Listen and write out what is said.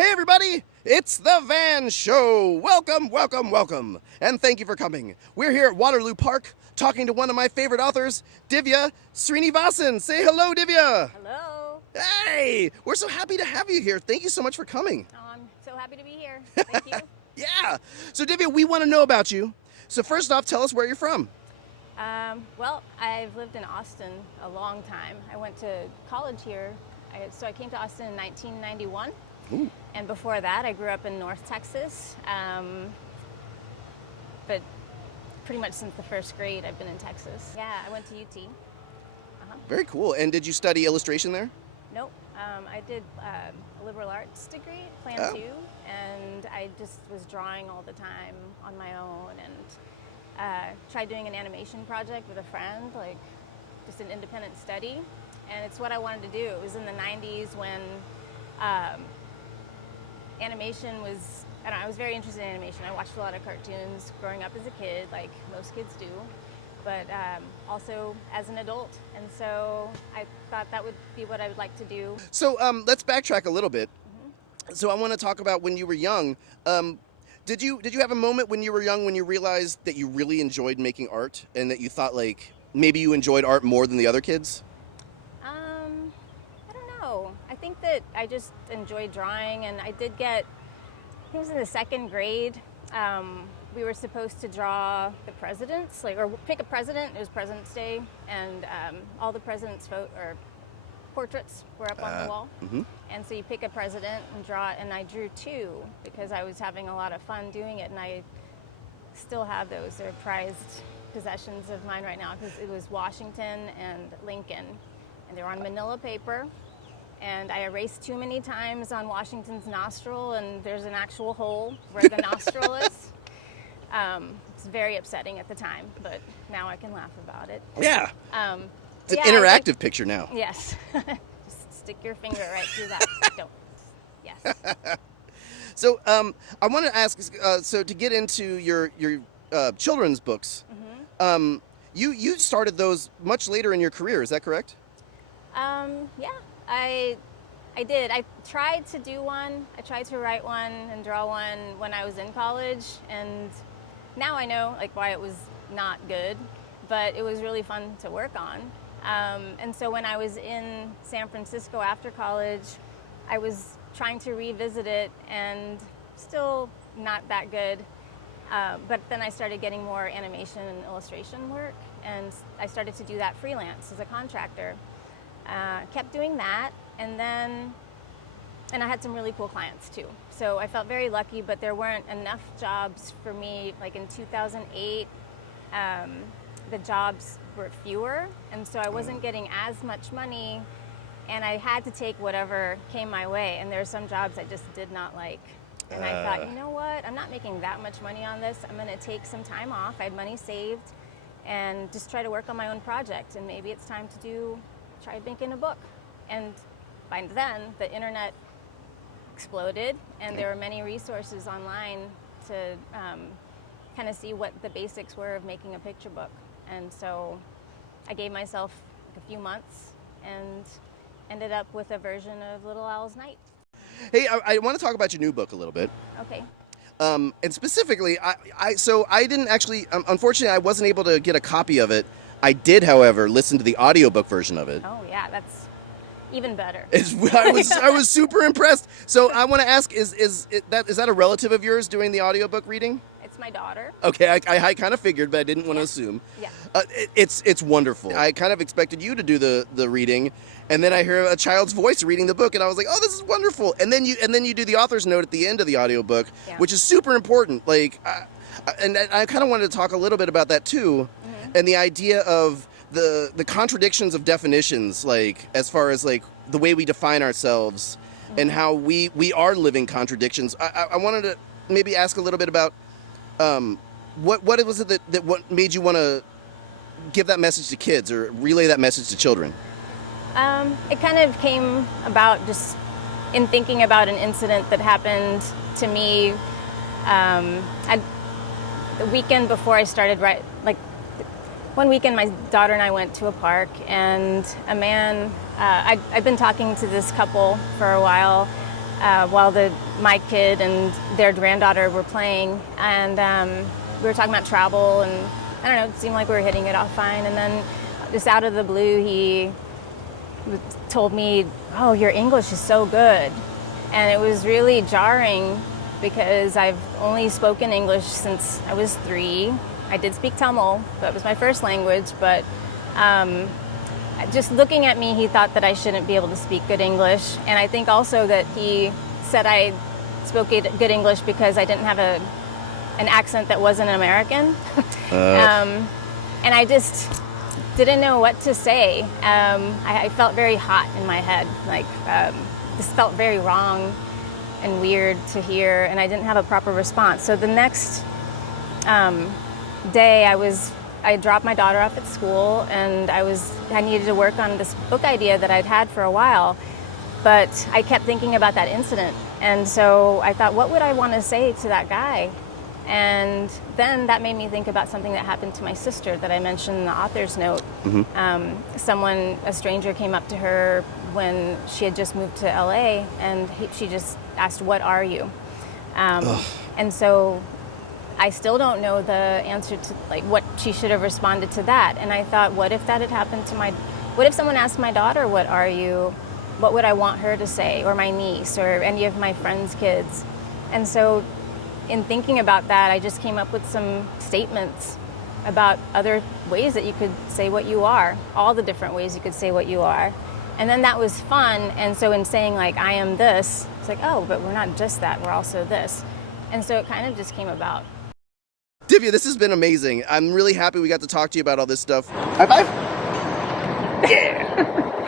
Hey everybody, it's the Van Show. Welcome, welcome, welcome. And thank you for coming. We're here at Waterloo Park talking to one of my favorite authors, Divya Srinivasan. Say hello, Divya. Hello. Hey, we're so happy to have you here. Thank you so much for coming. Oh, I'm so happy to be here. Thank you. Yeah. So Divya, we want to know about you. So first off, tell us where you're from. Well, I've lived in Austin a long time. I went to college here. So I came to Austin in 1991. Ooh. And before that, I grew up in North Texas. But pretty much since the first grade, I've been in Texas. Yeah, I went to UT. Very cool. And did you study illustration there? Nope. I did a liberal arts degree, Plan 2, and I just was drawing all the time on my own and tried doing an animation project with a friend, like just an independent study. And it's what I wanted to do. It was in the 90s when animation was, I was very interested in animation. I watched a lot of cartoons growing up as a kid, like most kids do, but also as an adult. And so I thought that would be what I would like to do. So let's backtrack a little bit. So I want to talk about when you were young. Did you have a moment when you were young when you realized that you really enjoyed making art and that you thought like maybe you enjoyed art more than the other kids? I don't know. I think that I just enjoyed drawing, and I did get, I think it was in the second grade, we were supposed to draw the presidents, or pick a president. It was President's Day, and all the presidents' portraits were up on the wall. Mm-hmm. And so you pick a president and draw it, and I drew two because I was having a lot of fun doing it, and I still have those. They're prized possessions of mine right now because it was Washington and Lincoln, and they were on manila paper, and I erased too many times on Washington's nostril, and there's an actual hole where the nostril is. It's very upsetting at the time, but now I can laugh about it. Yeah. It's an yeah, interactive picture now. Yes. Just stick your finger right through that. Don't. Yes. So I want to ask, so to get into your children's books, you started those much later in your career, is that correct? Yeah, I did. I tried to do one. I tried to write one and draw one when I was in college, and now I know like why it was not good, but it was really fun to work on. And so when I was in San Francisco after college, I was trying to revisit it and still not that good. But then I started getting more animation and illustration work, and I started to do that freelance as a contractor. Kept doing that, and I had some really cool clients too. So I felt very lucky, but there weren't enough jobs for me. Like in 2008, the jobs were fewer, and so I wasn't getting as much money, and I had to take whatever came my way, and there were some jobs I just did not like. And I thought, you know what, I'm not making that much money on this. I'm gonna take some time off. I had money saved, and just try to work on my own project, and maybe it's time to try making a book. And by then, the internet exploded, and there were many resources online to kind of see what the basics were of making a picture book. And so I gave myself like a few months and ended up with a version of Little Owl's Night. Hey, I want to talk about your new book a little bit. Okay. And specifically, I didn't actually, unfortunately, I wasn't able to get a copy of it. I did, however, listen to the audiobook version of it. Oh yeah, that's even better. I was super impressed. So I want to ask, is that a relative of yours doing the audiobook reading? It's my daughter. Okay, I kind of figured, but I didn't want to assume. Yeah. It's wonderful. I kind of expected you to do the reading, and then I hear a child's voice reading the book, and I was like, oh, this is wonderful. And then you do the author's note at the end of the audiobook, which is super important. Like, and I kind of wanted to talk a little bit about that too, and the idea of the contradictions of definitions, like as far as like the way we define ourselves, and how we are living contradictions. I wanted to maybe ask a little bit about what was it that what made you want to give that message to kids or relay that message to children? It kind of came about just in thinking about an incident that happened to me the weekend before I started one weekend my daughter and I went to a park, and a man, I'd been talking to this couple for a while, while my kid and their granddaughter were playing, and we were talking about travel, and I don't know, it seemed like we were hitting it off fine. And then just out of the blue, he told me, "Oh, your English is so good," and it was really jarring because I've only spoken English since I was 3. I did speak Tamil, that was my first language, but just looking at me, he thought that I shouldn't be able to speak good English. And I think also that he said I spoke good English because I didn't have an accent that wasn't American. And I just didn't know what to say. I felt very hot in my head, like this felt very wrong and weird to hear, and I didn't have a proper response. So the next day, I dropped my daughter off at school, and I needed to work on this book idea that I'd had for a while, but I kept thinking about that incident. And so I thought, what would I want to say to that guy? And then that made me think about something that happened to my sister that I mentioned in the author's note. Mm-hmm. A stranger came up to her when she had just moved to LA, and she just asked, "What are you?" And so I still don't know the answer to like what she should have responded to that. And I thought, what if that had happened to what if someone asked my daughter, "What are you?" What would I want her to say, or my niece, or any of my friends' kids? And so in thinking about that, I just came up with some statements about other ways that you could say what you are, all the different ways you could say what you are. And then that was fun. And so in saying like, "I am this," it's like, oh, but we're not just that, we're also this. And so it kind of just came about. Divya, this has been amazing. I'm really happy we got to talk to you about all this stuff. High five? Yeah.